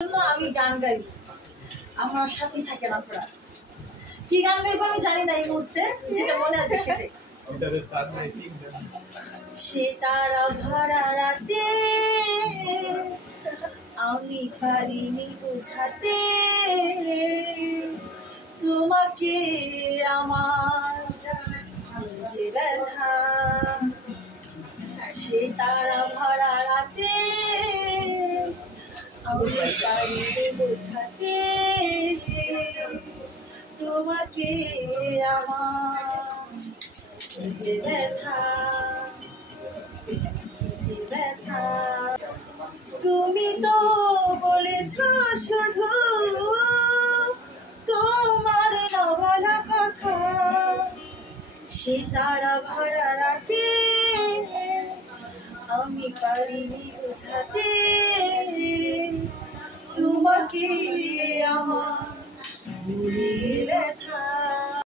আমি গান গাই, আমার সাথেই থাকেন আপনারা। কি গান গাইবো আমি জানি না এই মুহূর্তে, যেটা মনে আছে সেটাই। সে তারা ভরা রাতে আমি পারিনি বোঝাতে তোমাকে আমার যে ব্যথা। সে তারা ভরা রাতে আমি পারিনি বোঝাতে তোমাকে আমার যে ব্যথা, যে ব্যথা। তুমি তো বলেছ শুধু তোমার না বলা কথা, সে তারা ভরা রাতে আমি পারিনি বোঝাতে তোমাকে আমার যে ব্যথা।